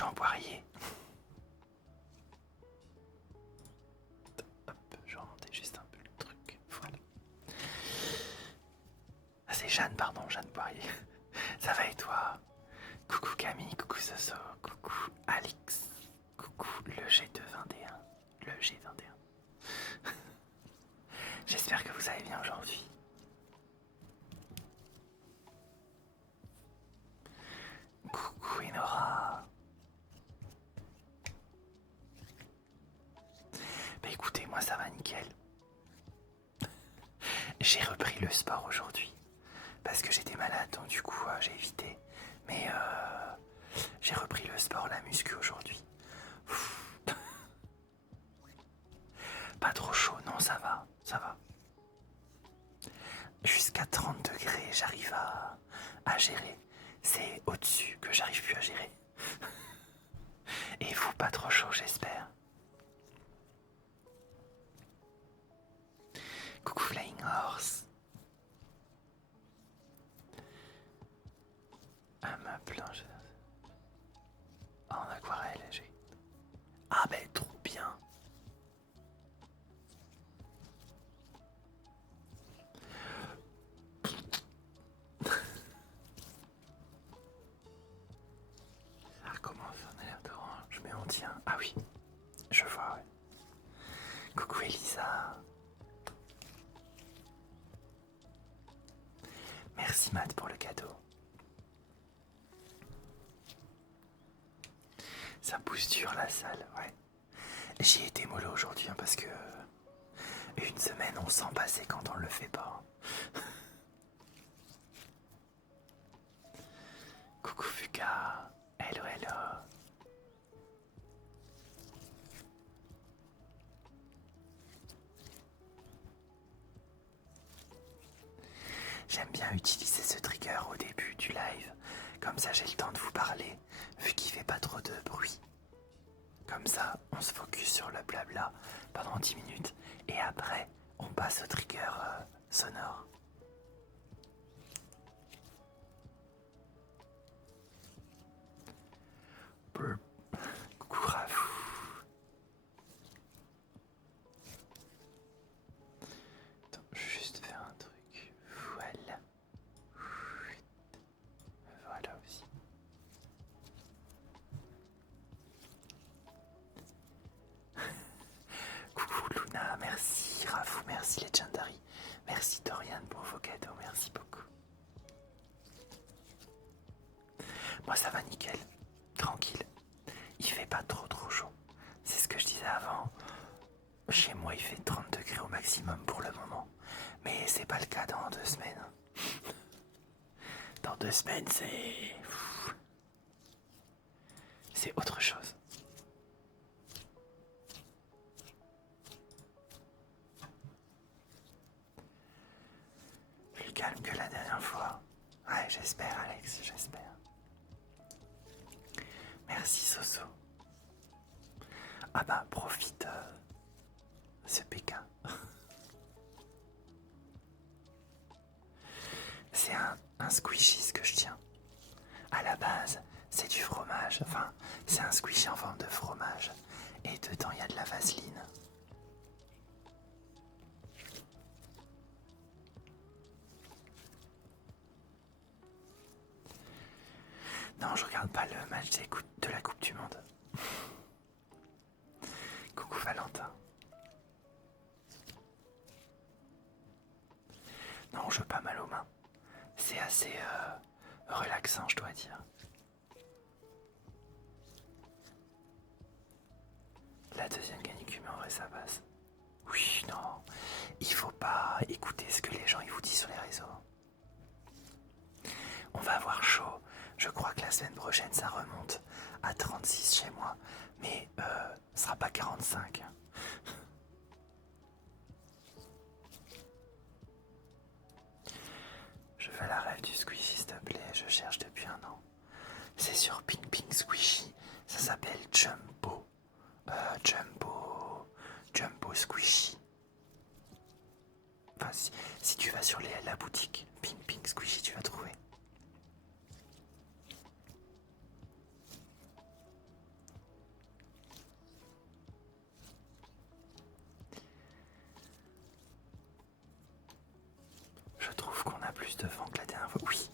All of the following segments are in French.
Jean Poirier. Hop, je vais remonter juste un peu le truc. Voilà. Ah, c'est Jeanne, pardon, Jeanne Poirier. Ça va et toi? Coucou Camille, coucou Soso, coucou Alix, coucou le G221. Le G21. J'espère que vous allez bien aujourd'hui. Coucou Enora. Bah écoutez, moi ça va nickel. J'ai repris le sport aujourd'hui parce que j'étais malade, donc du coup j'ai évité. Mais j'ai repris le sport, la muscu aujourd'hui. Pas trop chaud, non, ça va, ça va. Jusqu'à 30 degrés, j'arrive à gérer. C'est au-dessus que j'arrive plus à gérer. Et vous, pas trop chaud, j'espère. Coucou Flying Horse. À ma planche. En aquarelle, j'ai. Ah ben trop bien. Ça recommence, on a l'air d'orange, mais on tient. Ah oui, je vois, ouais. Coucou Elisa. Merci Matt pour le cadeau. Ça pousse dur la salle, ouais. J'y ai été mollo aujourd'hui hein, parce que une semaine on sent passer quand on le fait pas. Coucou Fuka. Hello hello. J'aime bien utiliser ce trigger au début du live, comme ça j'ai le temps de vous parler, vu qu'il fait pas trop de bruit. Comme ça, on se focus sur le blabla pendant 10 minutes, et après, on passe au trigger sonore. Coucou Rafou. Attends, je vais juste faire un truc. Voilà. Voilà aussi. Coucou Luna, merci. Rafou, merci Legendary. Merci Dorian pour vos cadeaux, merci beaucoup. Moi ça va nickel, tranquille. Il fait pas trop chaud. C'est ce que je disais avant. Chez moi il fait 30 degrés au maximum pour le moment. Mais c'est pas le cas dans 2 semaines. Dans 2 semaines c'est... C'est autre chose. Plus calme que la dernière fois. Ouais, j'espère Alex, j'espère. Merci Soso. Ah bah profite ce PK. C'est un squishy ce que je tiens. À la base, c'est du fromage. Enfin, c'est un squishy en forme de fromage. Et dedans, il y a de la vaseline. Non, je regarde pas le match de la Coupe du Monde. Coucou Valentin. Non, je joue pas mal aux mains. C'est assez relaxant, je dois dire. La deuxième canicule, mais en vrai ça passe. Oui, non, il faut pas écouter ce que les gens ils vous disent sur les réseaux. On va avoir chaud. Je crois que la semaine prochaine ça remonte à 36 chez moi, mais ce sera pas 45. Je veux la rêve du squishy s'il te plaît, je cherche depuis un an. C'est sur Ping Ping Squishy, ça s'appelle Jumbo. Jumbo Squishy. Enfin, si tu vas sur la boutique Ping Ping Squishy, tu vas trouver. plus de vent que la dernière fois. Oui,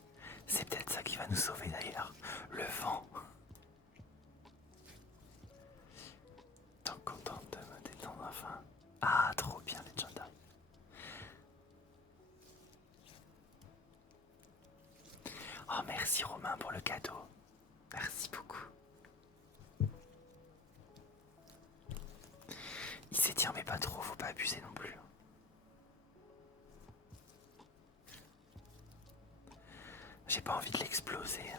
c'est peut-être ça qui va nous sauver d'ailleurs. Le vent. Tant contente de me détendre enfin. Ah, trop bien les Legendary. Oh, merci Romain pour le cadeau. Merci beaucoup. Il s'étire mais pas trop, faut pas abuser non plus. J'ai pas envie de l'exploser.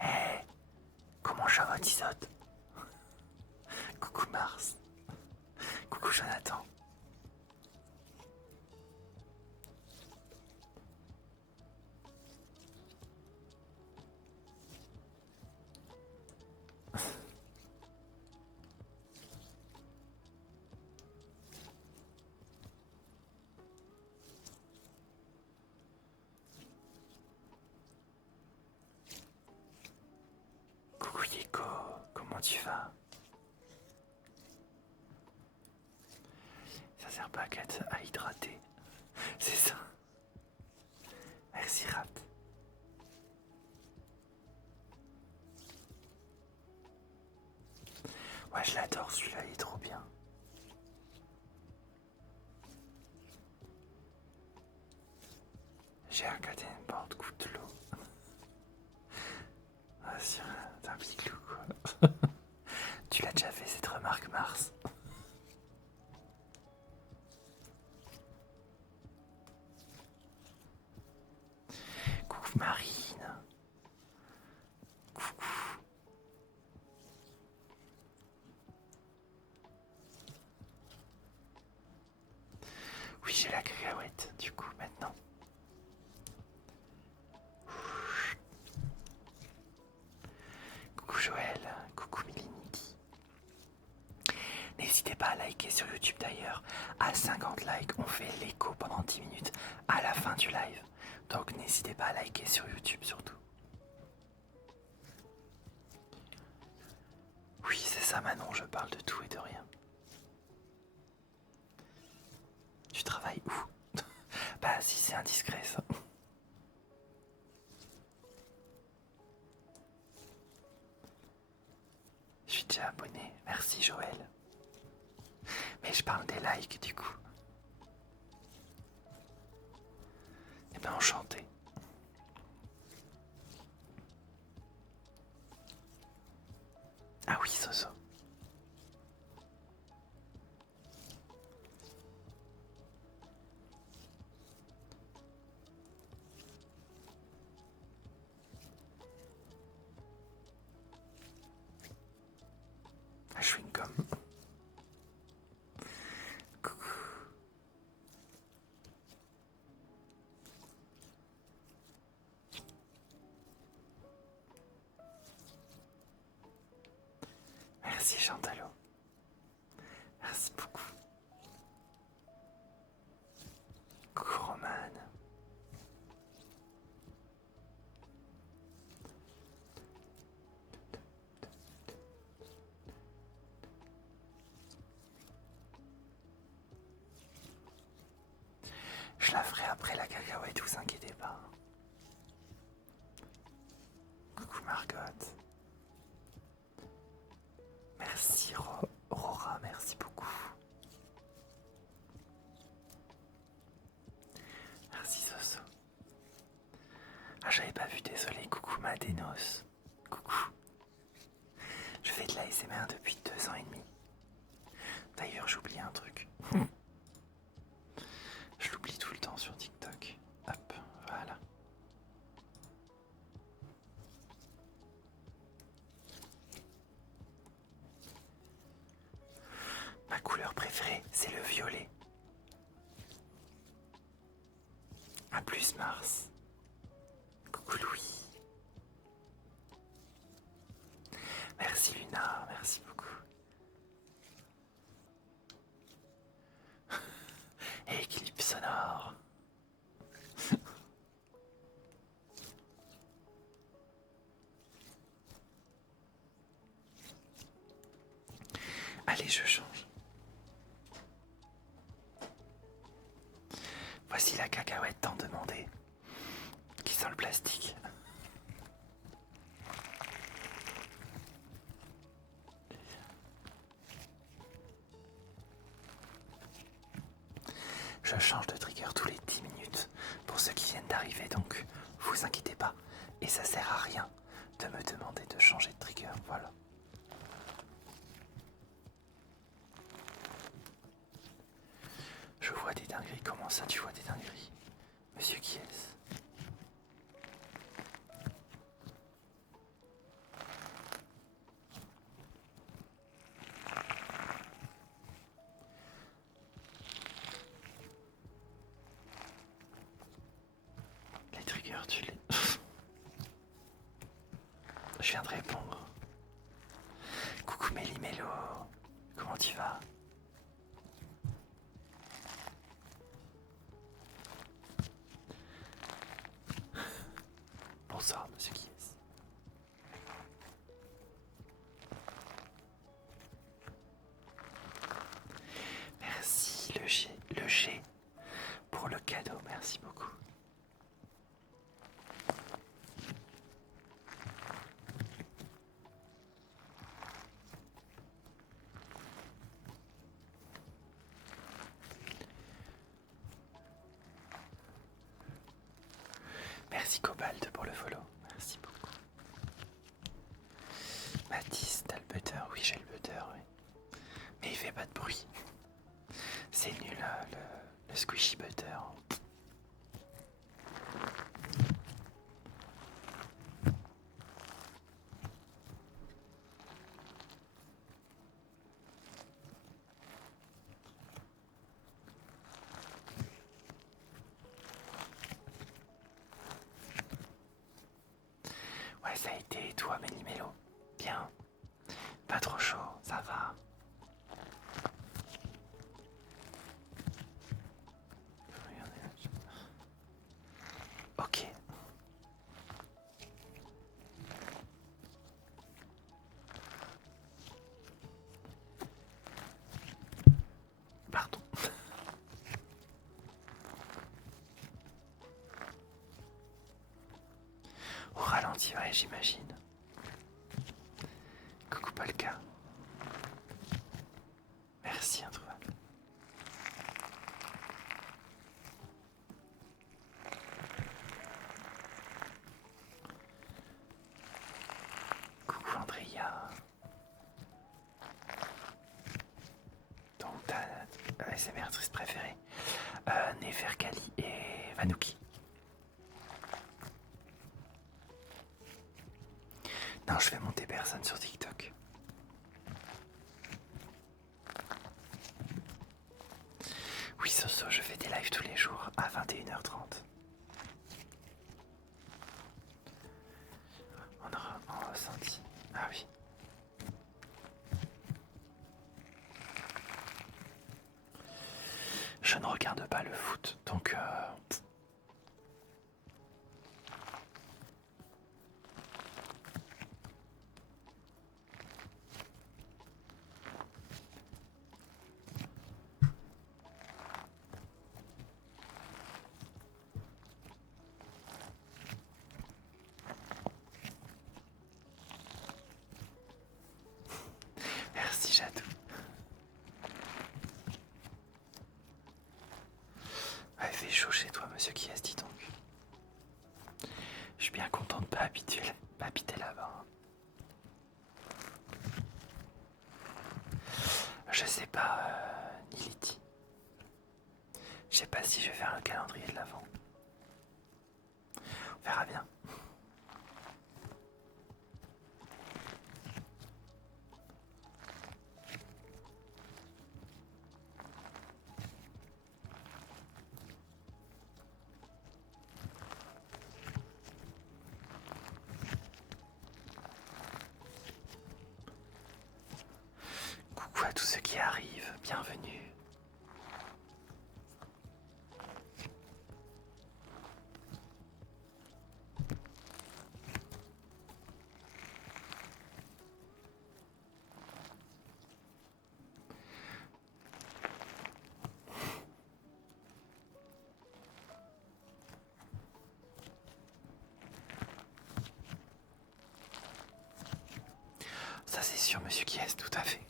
Hé, comment ça va Tisotte? Coucou Mars. Coucou Jonathan. Coucou Yeko, comment tu vas? Ça sert pas à hydrater. C'est ça. Merci Rat. Ouais, je l'adore celui-là, il est trop bien. J'ai un porte goutte de l'eau. Ah, sur un petit clou, quoi. Tu l'as déjà fait cette remarque, Mars? Coucou Marine. Coucou. Oui, j'ai la cacahuète, du coup, maintenant. Coucou Joël, coucou Miliniki. N'hésitez pas à liker sur YouTube d'ailleurs. À 50 likes, on fait l'écho pendant 10 minutes à la fin du live. Donc n'hésitez pas à liker sur YouTube surtout. Oui, c'est ça Manon, je parle de tout et de rien. Tu travailles où? Bah si c'est indiscret ça. Je suis déjà abonné, merci Joël. Mais je parle des likes du coup. Eh ben enchanté. Ah oui, Soso. Ah, chewing gum. Coucou. Merci Chantalo. Merci beaucoup. Coucou Romane. Je la ferai après la cacahuète, vous inquiétez pas. Coucou Margot. Merci Rora, merci beaucoup. Merci Soso. Ah, j'avais pas vu, désolé. Coucou Madénos. Coucou. Je fais de la l'ASMR depuis 2 ans et demi. D'ailleurs, j'oublie un truc. Je l'oublie tout le temps sur TikTok. Hop, voilà. Ma couleur préférée, c'est le violet. A plus Mars. Coucou Louis. Merci Luna, merci beaucoup. Et équilibre sonore. Allez, je change. dans le plastique. Je change de trigger tous les 10 minutes pour ceux qui viennent d'arriver, donc vous inquiétez pas. Et ça sert à rien de me demander de changer de trigger, voilà. Je vois des dingueries, comment ça tu vois des dingueries? Monsieur qui est-ce? Les triggers, tu les... Je viens de répondre. Coucou Méli-Mélo, comment tu vas? Bonsoir, monsieur qui est-ce? Merci le G pour le cadeau, merci beaucoup. Merci Cobalt pour le follow, merci beaucoup. Mathis, t'as le butter? Oui, j'ai le butter, oui. Mais il fait pas de bruit. C'est nul, le squishy butter. Ouais, ça a été, toi, Méli-Mélo? Bien. Pas trop chaud, ça va. Ok. Pardon. Au ralenti, ouais, j'imagine. Coucou Polka. Merci, introuvable. Coucou Andrea. Donc ta ASMR triste préférée. Neferkali et Vanouki. Non, je vais monter personne sur TikTok. Oui, Soso, je fais des lives tous les jours à 21h30. En ressenti. Ah oui. Je ne regarde pas le foot, donc merci Jadou. Ouais, il fait chaud chez toi, monsieur qui est, dis donc. Je suis bien content de pas habiter là-bas. Je sais pas, Niliti. Je sais pas si je vais faire un calendrier de l'avant. On verra bien. sur Monsieur qui est, tout à fait.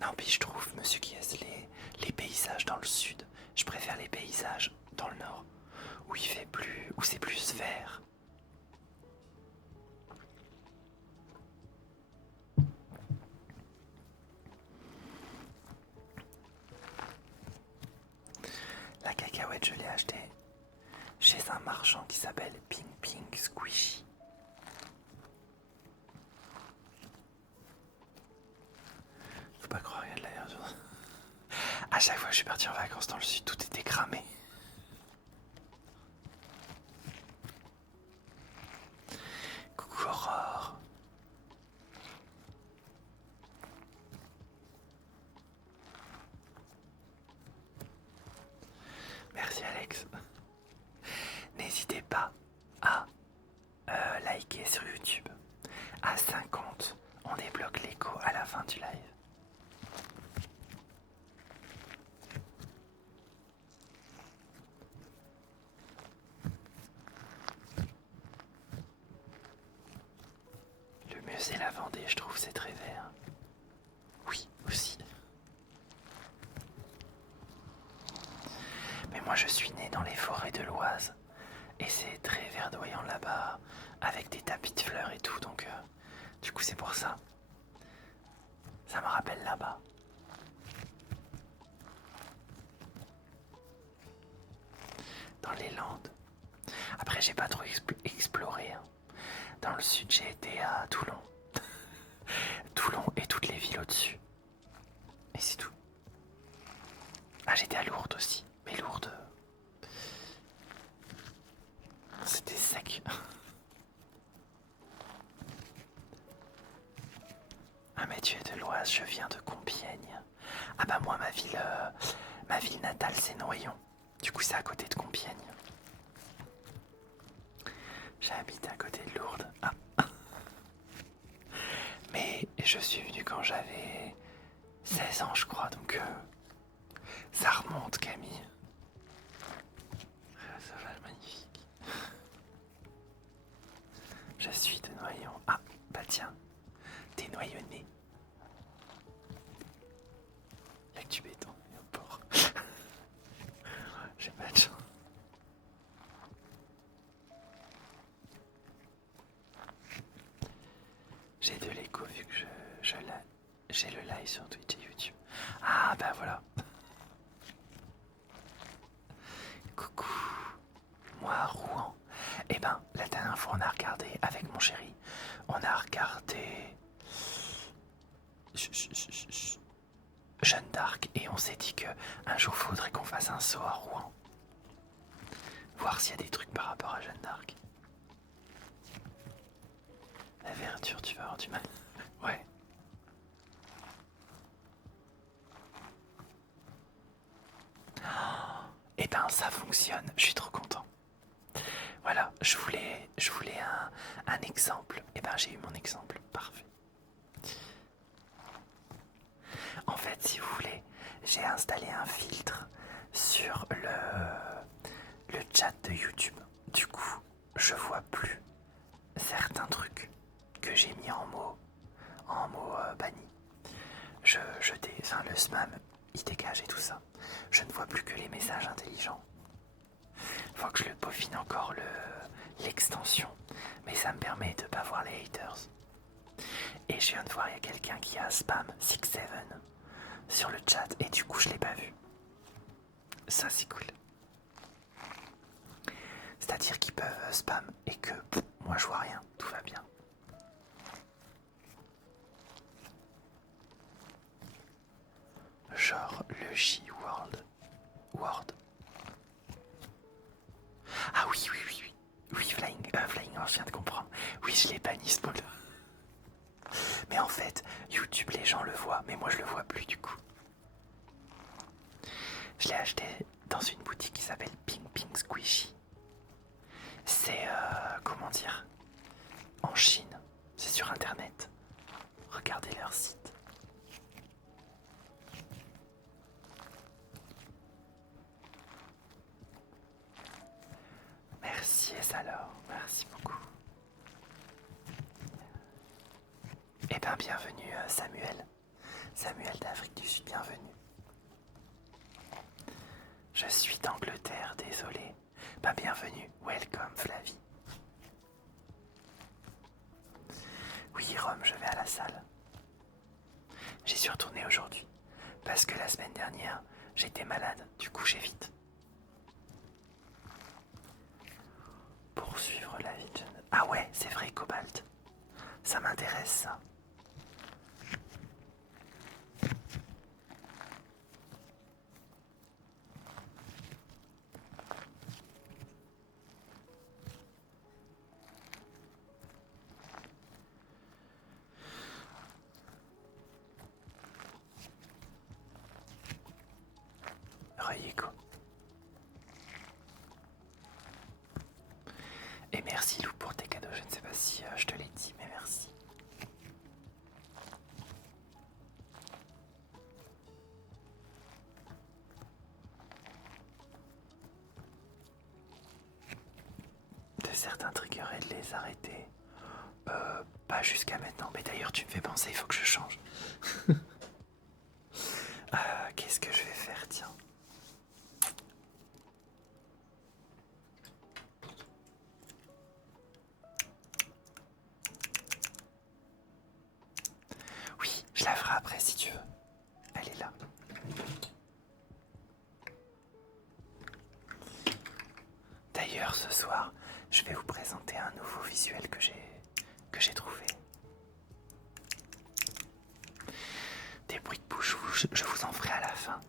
Non, puis je trouve, Monsieur qui est, les paysages dans le sud, je préfère les paysages dans le nord, où il fait plus, où c'est plus vert. La cacahuète, je l'ai achetée chez un marchand qui s'appelle Ping Ping Squishy. Faut pas croire, regarde l'air. À chaque fois que je suis parti en vacances dans le sud, tout était cramé. Coucou Aurore. Merci Alex. N'hésitez pas à liker sur YouTube. À 50, on débloque l'écho à la fin du live. Le mieux c'est la Vendée, je trouve, c'est très vert. Oui, aussi. Mais moi je suis né dans les forêts de l'Oise. Et c'est très verdoyant là-bas, avec des tapis de fleurs et tout, donc du coup c'est pour ça. Ça me rappelle là-bas. Dans les Landes. Après j'ai pas trop exploré. Hein. Dans le sud j'ai été à Toulon. Toulon et toutes les villes au-dessus. Et c'est tout. Ah j'étais à Lourdes aussi. Mais Lourdes... C'était sec. Ah mais tu es de l'Oise, je viens de Compiègne. Ah bah moi ma ville natale c'est Noyon. Du coup c'est à côté de Compiègne. J'habite à côté de Lourdes. Ah. Mais je suis venu quand j'avais 16 ans je crois, donc ça remonte Camille. Ça va magnifique. Je suis de Noyon. Ah bah tiens, t'es noyonnais. Y'a que du béton et un port. J'ai pas de chance. J'ai de l'écho vu que j'ai le live sur Twitch et YouTube. Ah bah voilà. Coucou. Moi à Rouen. Eh ben la dernière fois on a regardé avec mon chéri. On a regardé Jeanne d'Arc et on s'est dit que un jour faudrait qu'on fasse un saut à Rouen. Voir s'il y a des trucs par rapport à Jeanne d'Arc. La verdure, tu vas avoir du mal. Ouais. Eh ben ça fonctionne, je suis trop content. Voilà, je voulais un exemple. Eh ben j'ai eu mon exemple, parfait. En fait, si vous voulez, j'ai installé un filtre sur le chat de YouTube. Du coup, je vois plus certains trucs que j'ai mis en mots bannis. Enfin, le spam, il dégage et tout ça. Je ne vois plus que les messages intelligents. Faut que je le peaufine encore l'extension, mais ça me permet de pas voir les haters. Et je viens de voir, il y a quelqu'un qui a spam 67 sur le chat et du coup je l'ai pas vu. Ça c'est cool. C'est-à-dire qu'ils peuvent spam et que moi je vois rien, tout va bien. Genre le J-World. Word. Ah oui, oui, oui, oui. Oui, Flying, je viens de comprendre. Oui, je l'ai banni ce mot-là. Mais en fait, YouTube, les gens le voient, mais moi je le vois plus du coup. Je l'ai acheté dans une boutique qui s'appelle Ping Ping Squishy. C'est, comment dire, en Chine. C'est sur internet. Regardez leur site. Merci. Yes alors, merci beaucoup. Eh ben bienvenue Samuel. Samuel d'Afrique du Sud, bienvenue. Je suis d'Angleterre, désolé. Ben bienvenue, welcome Flavie. Oui Rome, je vais à la salle. J'y suis retourné aujourd'hui, parce que la semaine dernière, j'étais malade, du coup j'évite. Poursuivre la vie de jeune... Ah ouais, c'est vrai, Cobalt. Ça m'intéresse, ça. Reyeko. Et merci Lou pour tes cadeaux, je ne sais pas si je te l'ai dit, mais merci. De certains triggers et de les arrêter. Pas jusqu'à maintenant, mais d'ailleurs tu me fais penser, il faut que je change. Qu'est-ce que je vais faire, tiens. Oui, je la ferai après si tu veux. Elle est là. D'ailleurs, ce soir, je vais vous présenter un nouveau visuel que j'ai trouvé. Des bruits de bouche, je vous en ferai à la fin.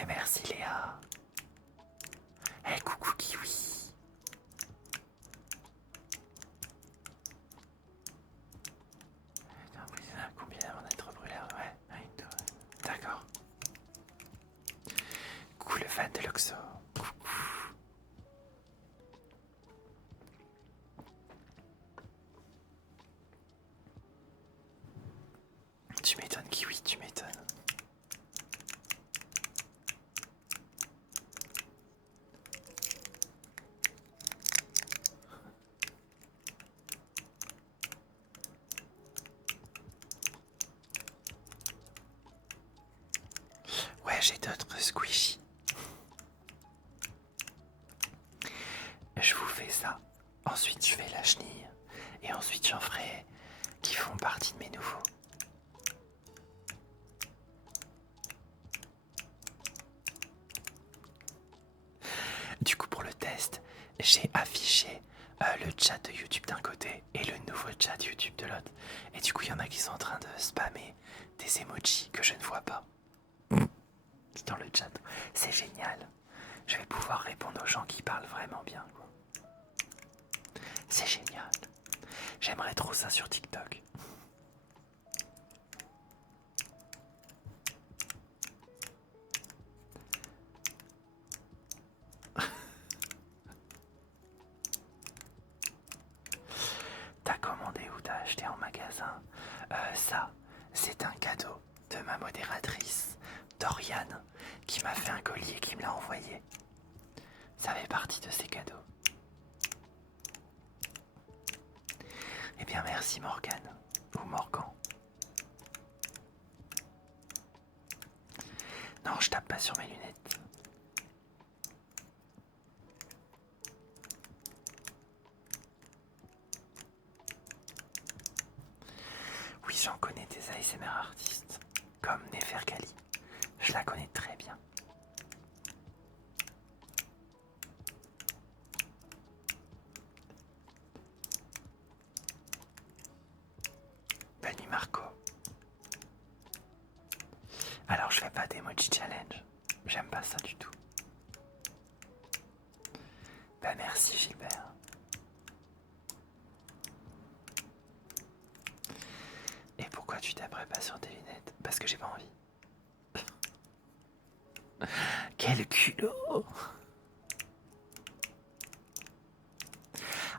Eh merci Léa. Eh coucou Kiwi. Combien avant d'être brûlé? Ouais, d'accord. Coucou le fan de Luxo. Coucou. Tu m'étonnes Kiwi, tu m'étonnes. Ouais, j'ai d'autres squishy. Je vous fais ça. Ensuite, je fais la chenille. Et ensuite, j'en ferai qui font partie de mes nouveaux. Du coup, pour le test, j'ai affiché le chat de YouTube d'un côté et le nouveau chat YouTube de l'autre. Et du coup, il y en a qui sont en train de spammer des emojis que je ne vois pas dans le chat. C'est génial. Je vais pouvoir répondre aux gens qui parlent vraiment bien, quoi. C'est génial. J'aimerais trop ça sur TikTok. T'as commandé ou t'as acheté en magasin? Ça, c'est un cadeau de ma modératrice, Doriane, qui m'a fait un collier et qui me l'a envoyé. Ça fait partie de ses cadeaux. Eh bien merci Morgane, ou Morgan. Non, je tape pas sur mes lunettes. Oui, j'en connais des ASMR artistes, comme Nefergali. Je la connais très bien. Bonne nuit Marco. Alors je fais pas d'emoji challenge. J'aime pas ça du tout. Bah merci Gilbert. Pourquoi tu taperais pas sur tes lunettes? Parce que j'ai pas envie. Quel culot!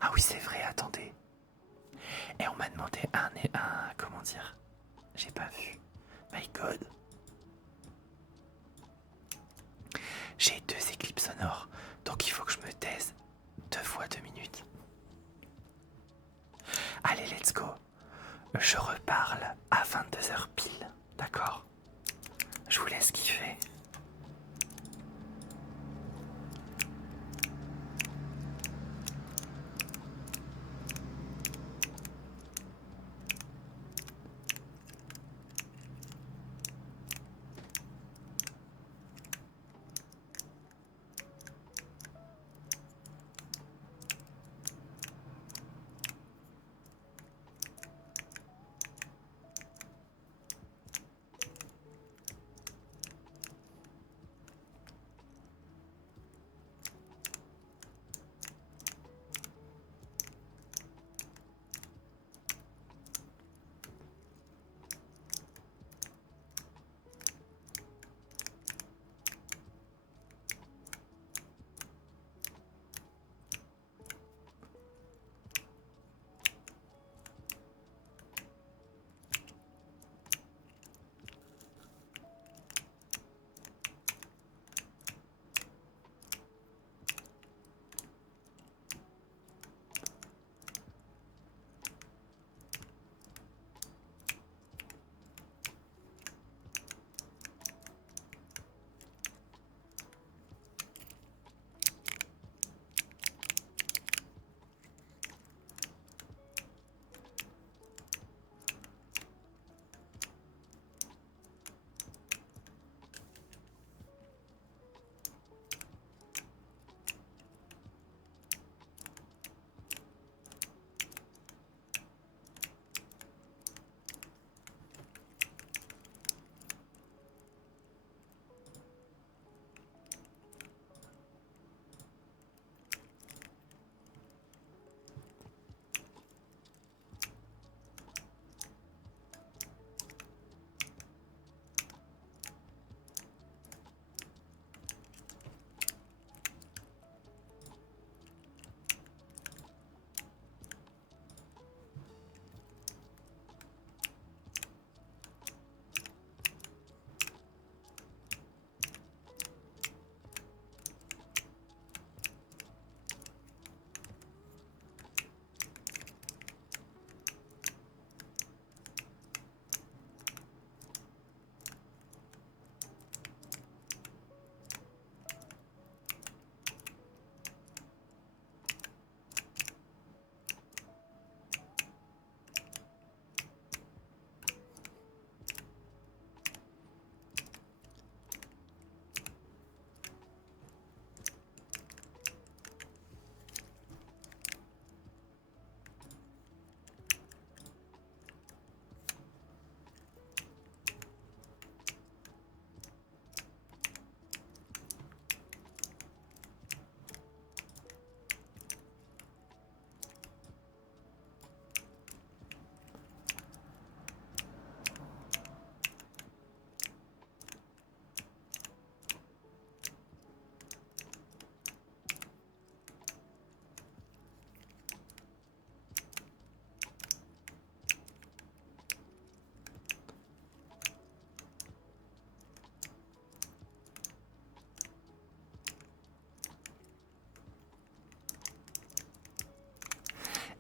Ah oui, c'est vrai, attendez. Et on m'a demandé un comment dire? J'ai pas vu. My God. J'ai 2 éclipses sonores, donc il faut que je me taise 2 fois 2 minutes. Allez, let's go. Je reparle à 22h pile, d'accord? Je vous laisse kiffer.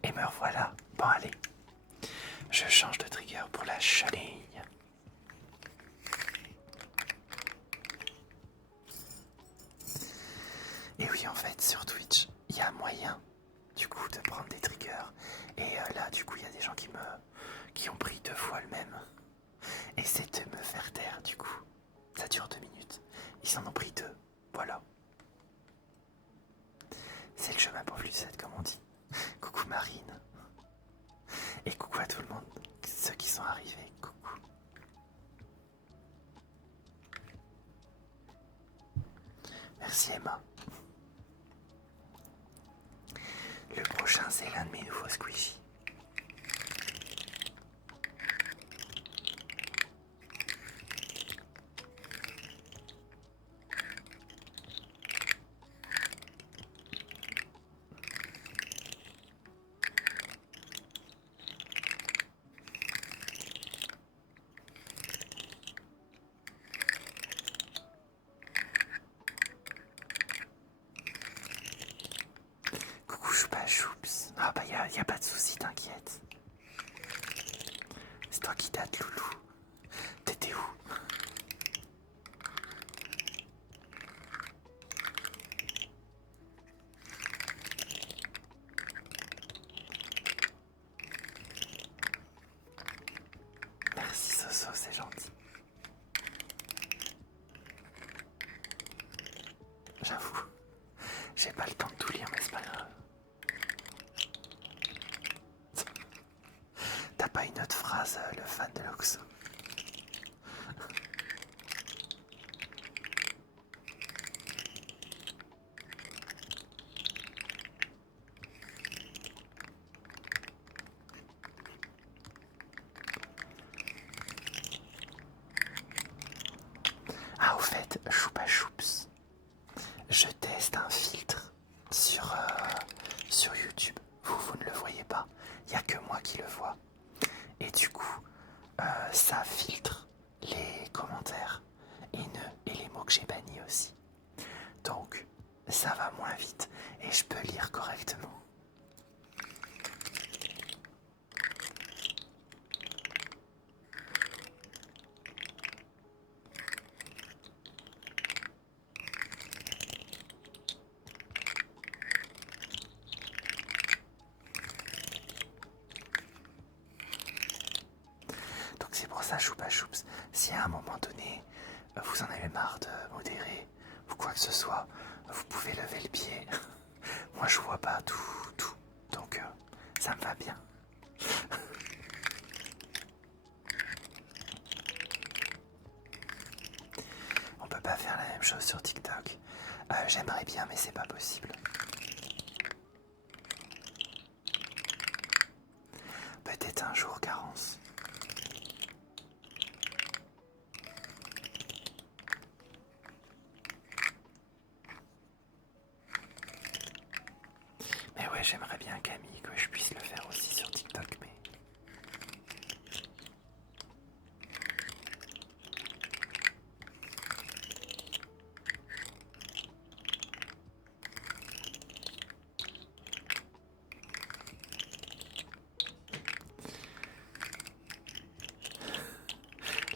Et me revoilà. Bon allez, je change de trigger pour la chenille. Et oui, en fait, sur Twitch, il y a moyen, du coup, de prendre des triggers. Et là, du coup, il y a des gens qui ont pris 2 fois le même. Et c'est de me faire taire, du coup. Ça dure 2 minutes. Ils en ont pris 2. Voilà. C'est le chemin pour Lucette, comme on dit. Coucou Marine. Et coucou à tout le monde, ceux qui sont arrivés. Coucou. Merci Emma. Le prochain, c'est l'un de mes nouveaux squishy. choups. Ah bah y a pas de souci, t'inquiète. C'est toi qui date, loulou. T'étais où? Merci Soso, c'est gentil. J'avoue, j'ai pas le temps de tout lire, mais c'est pas grave. T'as pas une autre phrase, le fan de l'Oxo? Ah, au fait, Choupa Choups, je teste un filtre sur YouTube. Vous ne le voyez pas, il n'y a que moi qui le vois. Et du coup, ça filtre les commentaires haineux et les mots que j'ai bannis aussi. Donc, ça va moins vite et je peux lire correctement. Donc c'est pour ça, Choupa Choups, si à un moment donné, vous en avez marre de modérer ou quoi que ce soit, vous pouvez lever le pied. Moi je vois pas tout. Donc ça me va bien. On peut pas faire la même chose sur TikTok. J'aimerais bien mais c'est pas possible. Peut-être un jour, Carence. Mais ouais, j'aimerais bien, Camille, que je puisse le faire aussi sur TikTok, mais...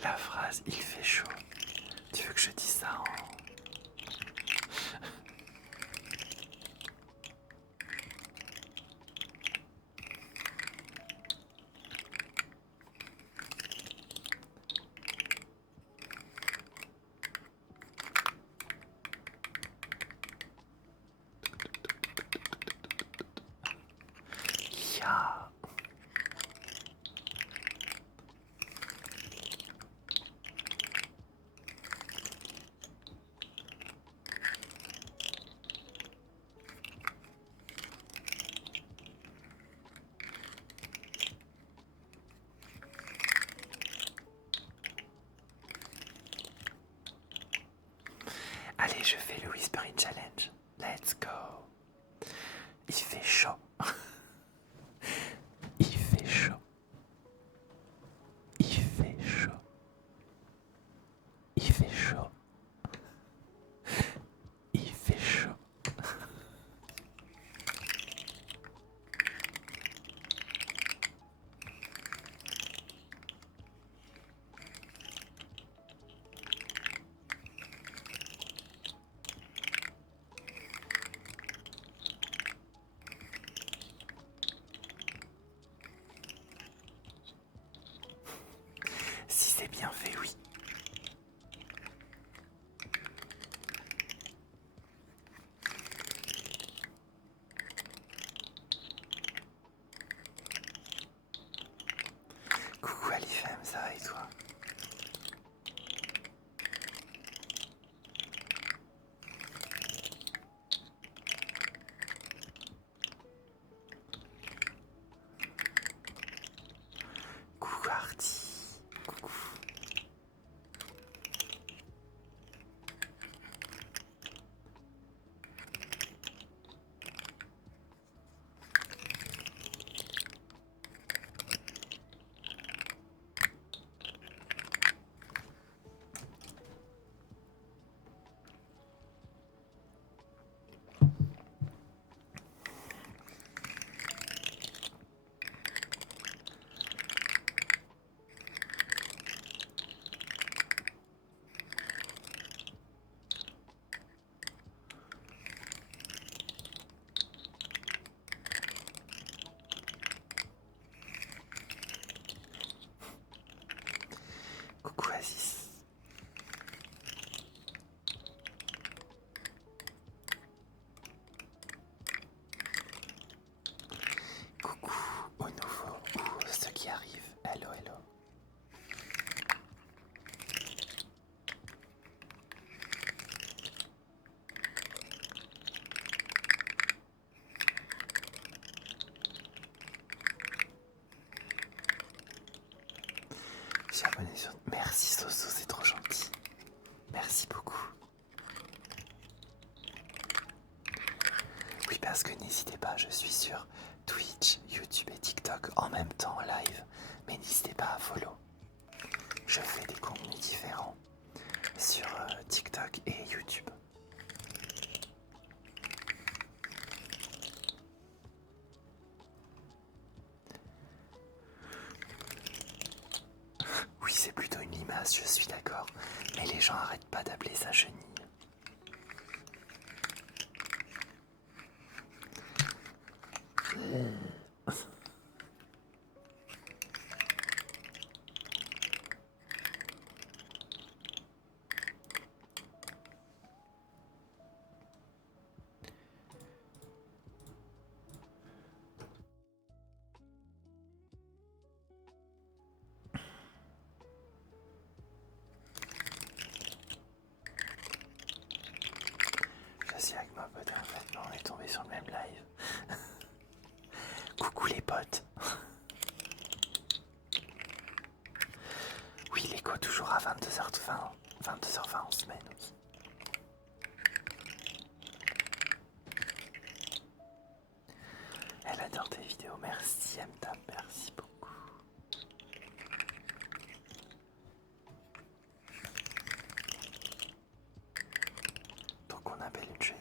La phrase « il fait chaud », tu veux que je dise ça en... Ya. Allez, je fais le Whispering Challenge. Let's go. Il fait chaud. Il fait chaud. Il fait chaud. Il fait chaud. Il fait chaud. Si c'est bien fait, oui. Coucou Alifem, ça va et toi? Coucou Artie. Coucou. parce que n'hésitez pas, je suis sur Twitch, YouTube et TikTok en même temps en live, mais n'hésitez pas à follow. Je fais des contenus différents sur TikTok et YouTube. Oui, c'est plutôt une limace, je suis d'accord, mais les gens arrêtent pas d'appeler ça chenille. Je suis avec ma pote, en fait, on est tombé sur le même live. Coucou les potes. Oui, l'écho toujours à 22h20, 22h20 en semaine, oui. Elle adore tes vidéos, merci Mtam, merci beaucoup. Donc on appelle une chenille.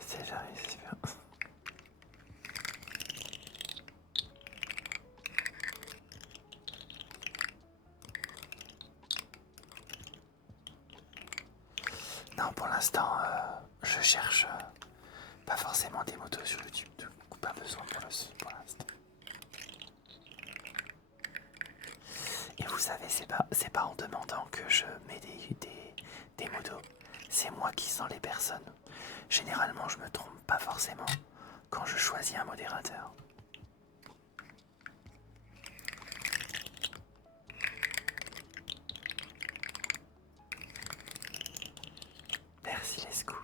C'est j'arrive, c'est bien. Non, pour l'instant, je cherche pas forcément des motos sur YouTube, du coup pas besoin pour l'instant. Et vous savez, c'est pas en demandant que je mets des motos, c'est moi qui sens les personnes. Généralement, je me trompe pas forcément quand je choisis un modérateur. Merci les scouts.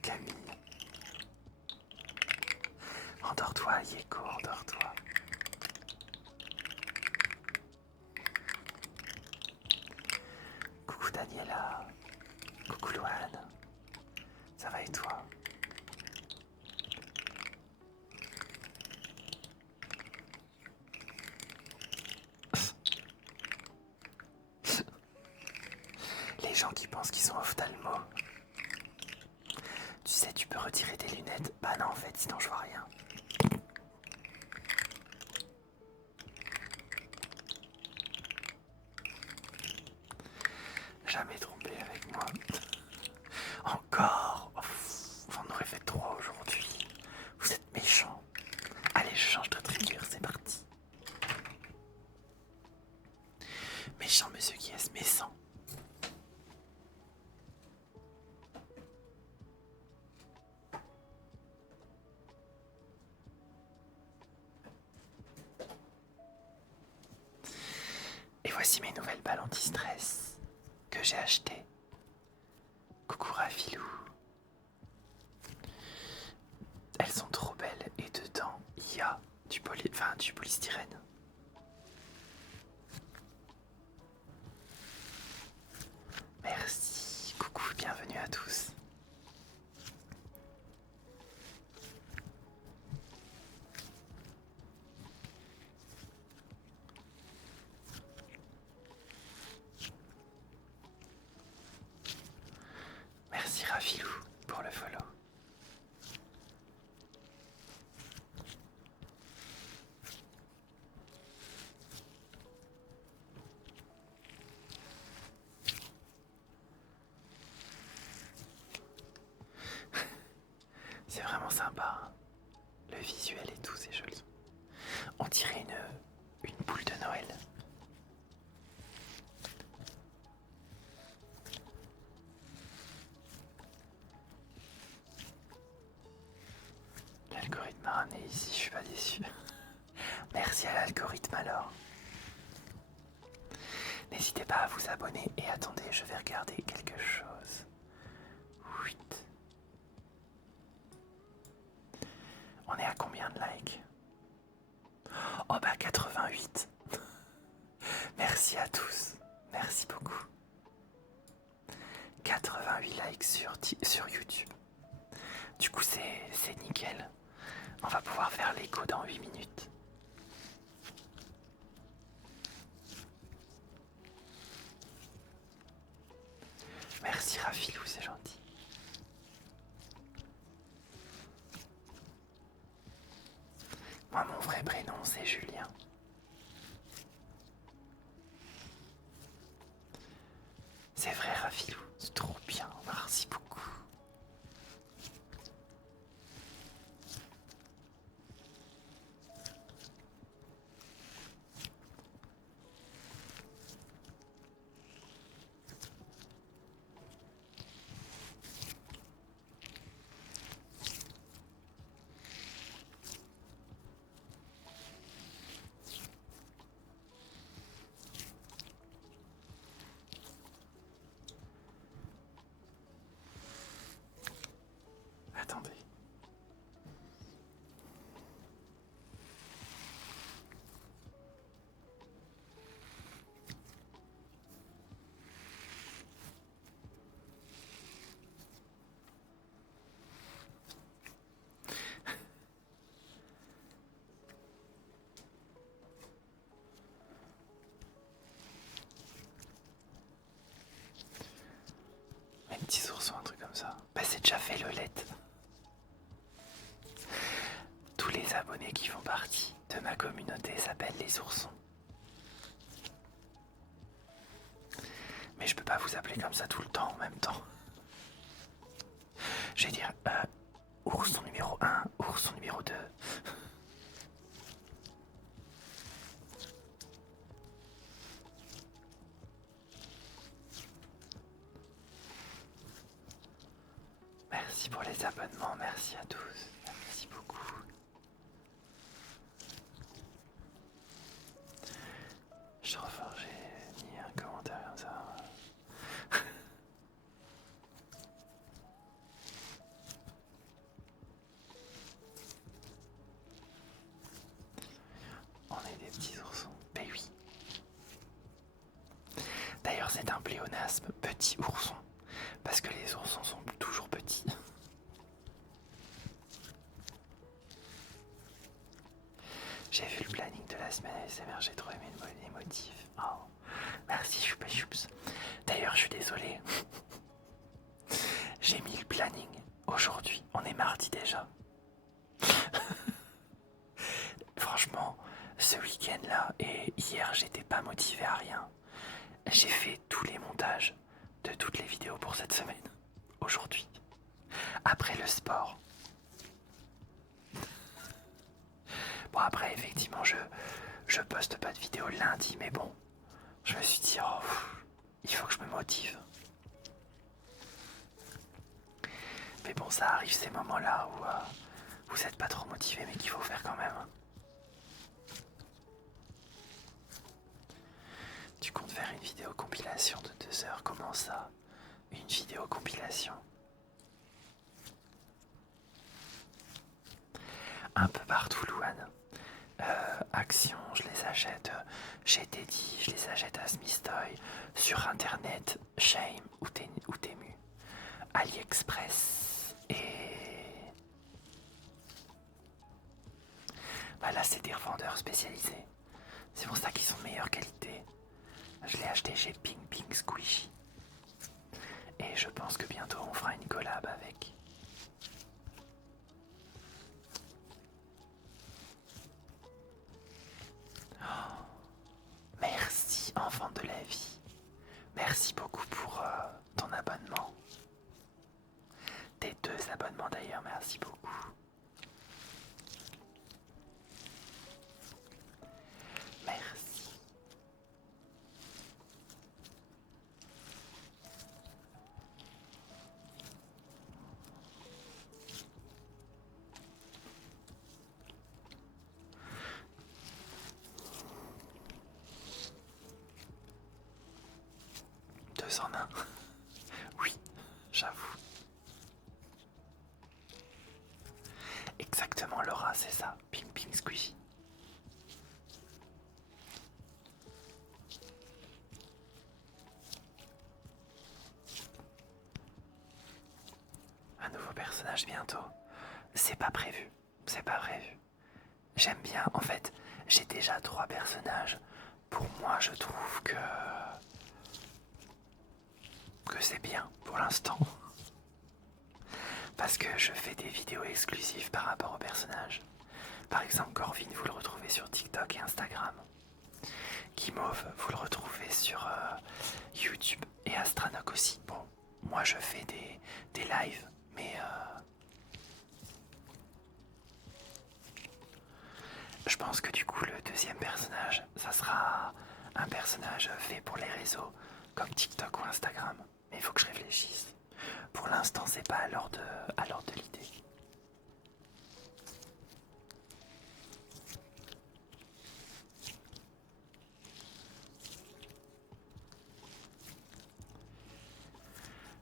Camille. Endors-toi, Yeko, endors-toi. Coucou Daniela. Coucou Louane. Ça va et toi? Les gens qui pensent qu'ils sont ophtalmo. Tu sais, tu peux retirer tes lunettes. Bah non, en fait, sinon je vois rien. Jamais trompé avec moi. Encore. Vous en aurez fait 3 aujourd'hui. Vous êtes méchants. Allez, je change de trigger, c'est parti. Méchant monsieur qui est méchant. Et voici mes nouvelles balles anti-stress que j'ai achetées. Coucou Rafilou. Elles sont trop belles et dedans il y a du polystyrène. Merci, coucou, bienvenue à tous. Merci Rafilou pour le follow. C'est vraiment sympa, hein. Le visuel et tout, c'est joli. On dirait une boule de Noël. L'algorithme a ramené ici, je suis pas déçu. Merci à l'algorithme alors. N'hésitez pas à vous abonner et attendez, je vais regarder quelque chose. 8. On est à combien de likes? Oh bah 88. l'écho dans 8 minutes. Merci Rafilou, c'est gentil. Moi, mon vrai prénom, c'est Julien. C'est vrai, Rafilou, c'est trop bien, merci beaucoup. Attendez. Un petit ourson, un truc comme ça. Bah c'est déjà fait le LED. Tous les abonnés qui font partie de ma communauté s'appellent les oursons. Mais je peux pas vous appeler comme ça tout le temps en même temps. Je vais dire ourson numéro 1, ourson numéro 2. Merci pour les abonnements, merci à tous. Merci beaucoup. Je refors, j'ai mis un commentaire comme ça. On est des petits oursons. Ben oui. D'ailleurs, c'est un pléonasme, petit ourson. Parce que les oursons sont toujours petits. J'ai vu le planning de la semaine ASMR, j'ai trop aimé les motifs. Oh, merci Choupa Choups. D'ailleurs, je suis désolé. J'ai mis le planning aujourd'hui. On est mardi déjà. Franchement, ce week-end-là et hier, j'étais pas motivé à rien. J'ai fait tous les montages de toutes les vidéos pour cette semaine. Aujourd'hui. Après le sport. Bon après effectivement je poste pas de vidéo le lundi mais bon. Je me suis dit oh, il faut que je me motive. Mais bon ça arrive ces moments là où vous êtes pas trop motivé mais qu'il faut faire quand même. Tu comptes faire une vidéo compilation de 2 heures, comment ça? Une vidéo compilation? Un peu partout Louane. Action, je les achète chez Teddy, je les achète à Smithtoy, sur internet, Shame ou Temu, AliExpress et... Bah là c'est des revendeurs spécialisés, c'est pour ça qu'ils sont de meilleure qualité. Je l'ai acheté chez Ping Ping Squishy et je pense que bientôt on fera une collab avec. Merci, enfant de la vie. Merci beaucoup pour ton abonnement. Tes 2 abonnements d'ailleurs, merci beaucoup. Merci. Deux en un. Oui, j'avoue. Exactement Laura, c'est ça. Ping Ping Squishy. Un nouveau personnage bientôt. C'est pas prévu. C'est pas prévu. J'aime bien, en fait, j'ai déjà 3 personnages. Pour moi, je trouve que c'est bien pour l'instant. Parce que je fais des vidéos exclusives par rapport aux personnages. Par exemple, Corvin, vous le retrouvez sur TikTok et Instagram. Guimauve, vous le retrouvez sur YouTube et Astranok aussi. Bon, moi je fais des lives, mais je pense que du coup le deuxième personnage, ça sera un personnage fait pour les réseaux comme TikTok ou Instagram. Mais il faut que je réfléchisse. Pour l'instant, c'est pas à l'ordre de l'idée.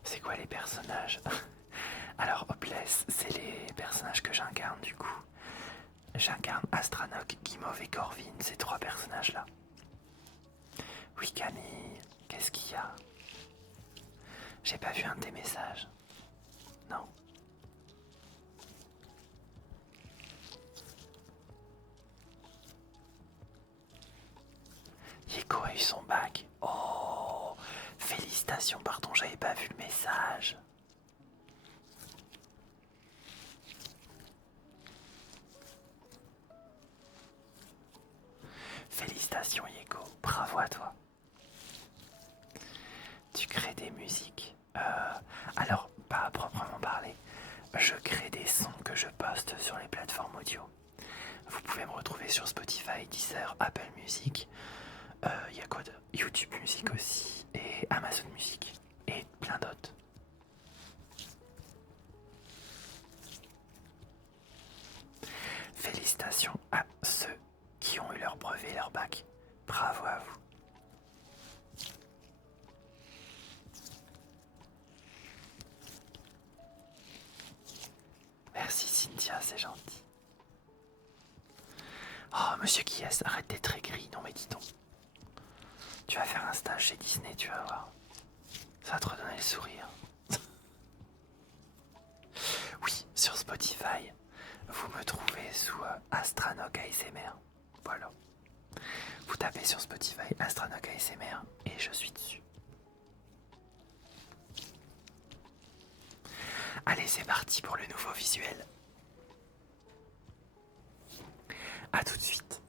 C'est quoi les personnages? Alors, Hopeless, c'est les personnages que j'incarne du coup. J'incarne Astranok, Guimauve et Corvin, ces 3 personnages-là. Oui, Camille, qu'est-ce qu'il y a? J'ai pas vu un de tes messages. Non. Yeko a eu son bac. Oh, félicitations, pardon, j'avais pas vu le message. Félicitations Yeko, bravo à toi. Tu crées des musiques. Alors, pas à proprement parler. Je crée des sons que je poste sur les plateformes audio. Vous pouvez me retrouver sur Spotify, Deezer, Apple Music. Il y a quoi de YouTube Music aussi. Et Amazon Music. Et plein d'autres. Félicitations à ceux qui ont eu leur brevet et leur bac. Bravo à vous. Merci Cynthia, c'est gentil. Oh, monsieur Kies, arrête d'être aigri, non mais dis donc. Tu vas faire un stage chez Disney, tu vas voir. Ça va te redonner le sourire. Oui, sur Spotify, vous me trouvez sous Astranok ASMR. Voilà. Vous tapez sur Spotify Astranok ASMR et je suis dessus. Allez, c'est parti pour le nouveau visuel. A tout de suite.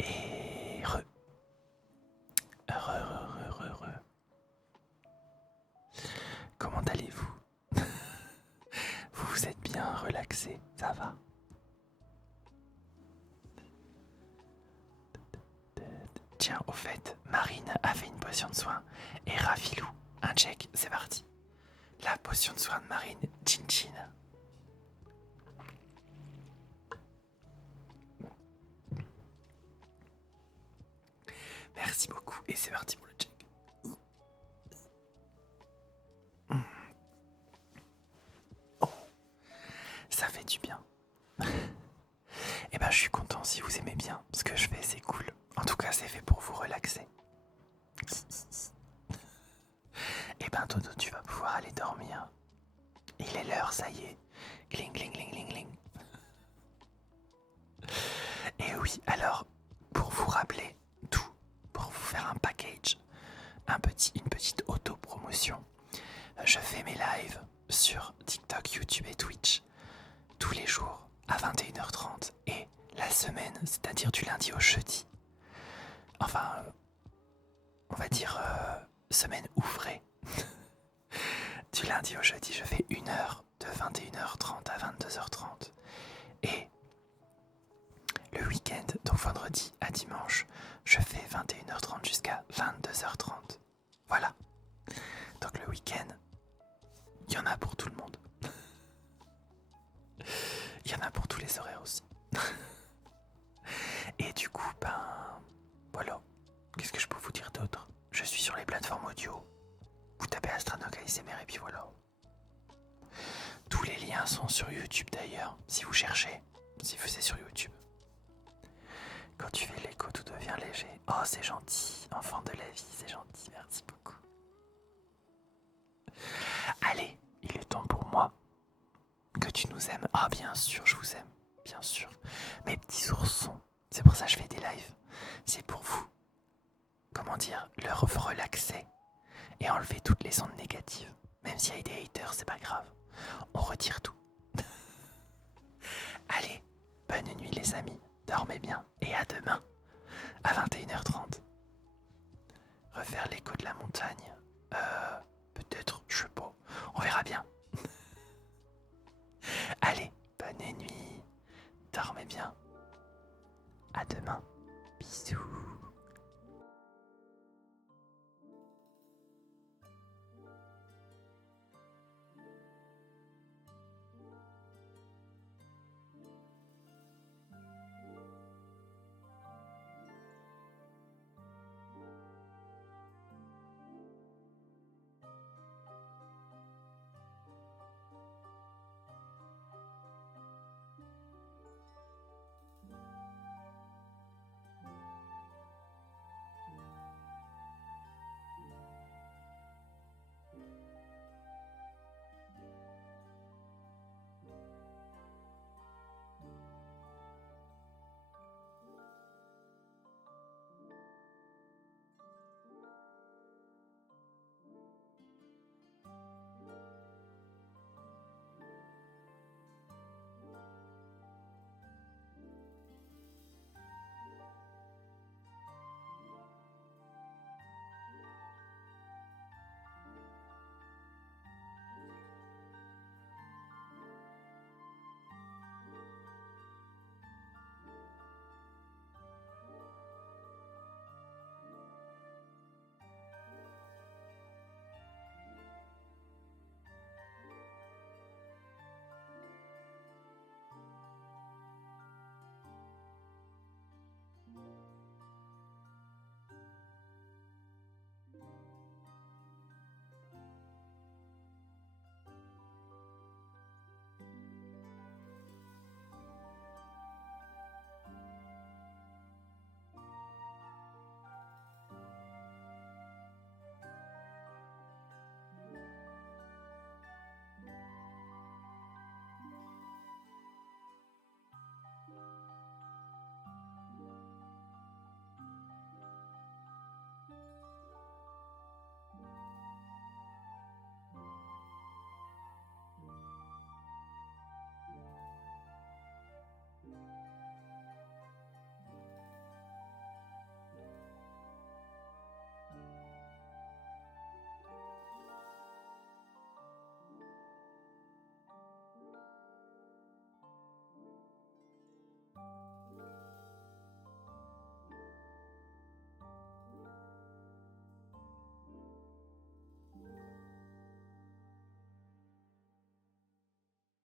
Et heureux. Comment allez-vous? Vous vous êtes bien relaxé, ça va? Tiens, au fait, Marine a fait une potion de soin et Rafilou, un check, c'est parti. La potion de soin de Marine, Chin Chin. Merci beaucoup et c'est parti pour le check. Oh, ça fait du bien. Eh ben je suis content si vous aimez bien ce que je fais, c'est cool. En tout cas, c'est fait pour vous relaxer. Eh ben Dodo, tu vas pouvoir aller dormir. Il est l'heure, ça y est. Cling, cling, cling, cling, cling. Et oui, alors, pour vous rappeler tout, pour vous faire un package, une petite auto-promotion, je fais mes lives sur TikTok, YouTube et Twitch tous les jours à 21h30 et la semaine, c'est-à-dire du lundi au jeudi. Enfin, on va dire semaine ouvrée. Du lundi au jeudi, je fais 1 heure de 21h30 à 22h30. Et le week-end, donc vendredi à dimanche, je fais 21h30 jusqu'à 22h30. Voilà. Donc le week-end, il y en a pour tout le monde. Il y en a pour tous les horaires aussi. Et du coup, voilà. Qu'est-ce que je peux vous dire d'autre? Je suis sur les plateformes audio. Vous tapez Astranok ASMR et puis voilà. Tous les liens sont sur YouTube d'ailleurs, si vous cherchez, si vous êtes sur YouTube. Quand tu fais l'écho, tout devient léger. Oh, c'est gentil, enfant de la vie, c'est gentil, merci beaucoup. Allez, il est temps pour moi que tu nous aimes. Ah, bien sûr, je vous aime, bien sûr. Mes petits oursons, c'est pour ça que je fais des lives. C'est pour vous, comment dire, leur relaxer et enlever toutes les ondes négatives. Même s'il y a des haters, c'est pas grave. On retire tout. Allez, bonne nuit les amis, dormez bien et à demain à 21h30. refaire l'écho de la montagne. Peut-être, je sais pas. On verra bien. Allez, bonne nuit. Dormez bien. À demain. Bisous.